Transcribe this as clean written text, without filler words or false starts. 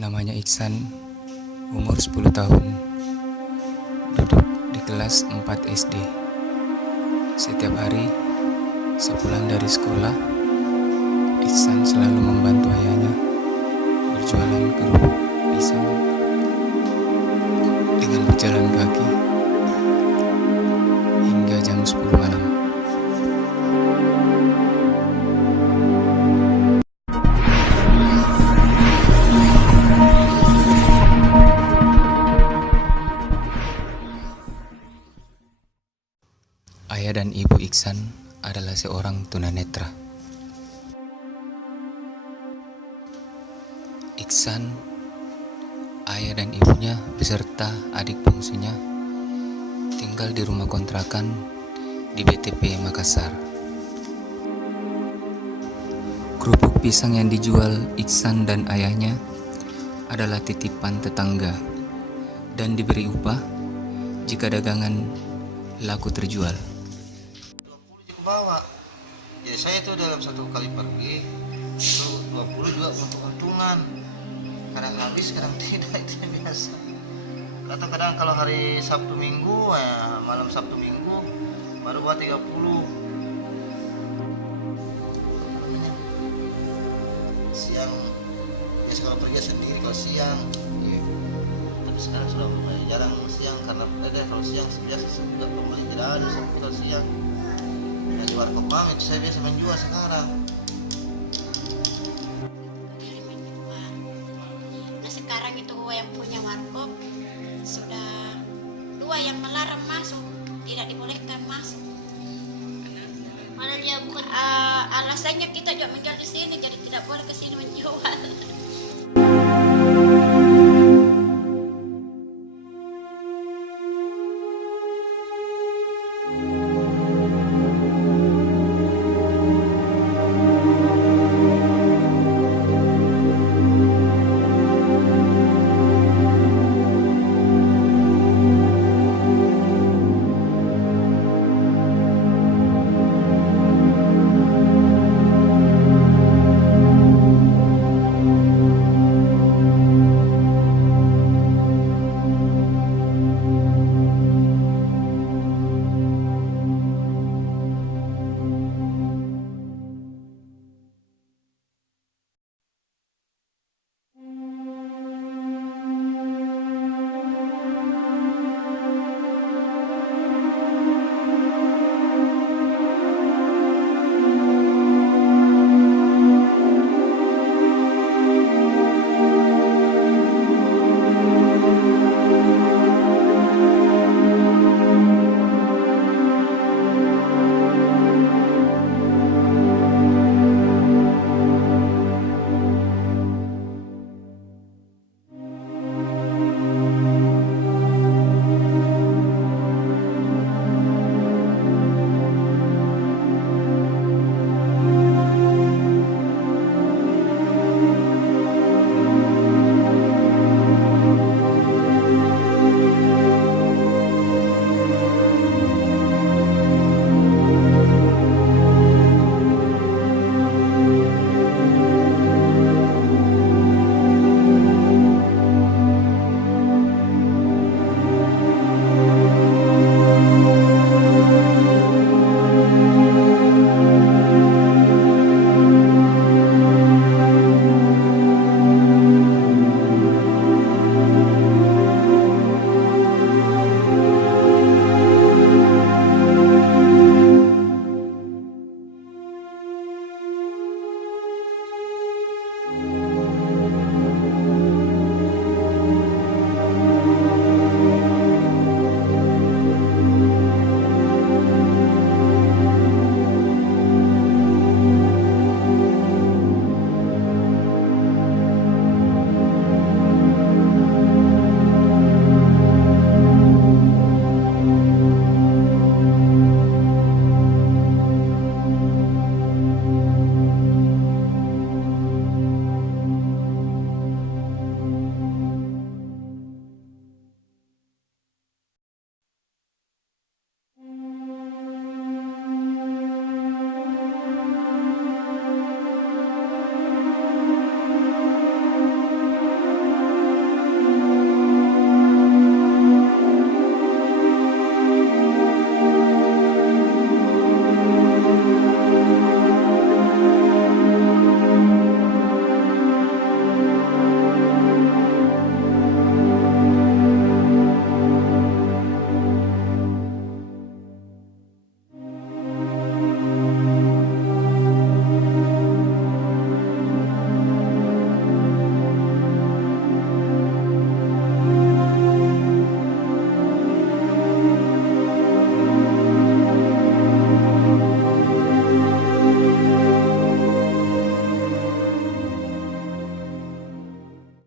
Namanya Iksan, umur 10 tahun, duduk di kelas 4 SD. Setiap hari, sepulang dari sekolah, Iksan selalu membantu ayahnya berjualan kerupuk pisang dengan berjalan kaki hingga jam 10 malam. Ayah dan ibu Iksan adalah seorang tunanetra. Iksan, ayah dan ibunya beserta adik bungsunya tinggal di rumah kontrakan di BTP Makassar. Kerupuk pisang yang dijual Iksan dan ayahnya adalah titipan tetangga dan diberi upah jika dagangan laku terjual. Bawa. Jadi saya itu dalam satu kali pergi itu 20 juga untuk untungan. Kadang habis, kadang tidak, itu yang biasa. Kadang kalau hari Sabtu Minggu, malam Sabtu Minggu baru buat 30. Siang biasa kalau pergi sendiri kalau siang. Tapi sekarang sudah mulai jarang siang karena kalau siang biasa sudah kembali tidak ada kalau siang. Nah, di warkop Bang itu saya biasa menjual sekarang. Nah sekarang itu yang punya warkop sudah 2 yang melarang masuk, tidak dibolehkan masuk. Padahal dia bukan alasannya kita juga menjual di sini, jadi tidak boleh ke sini menjual.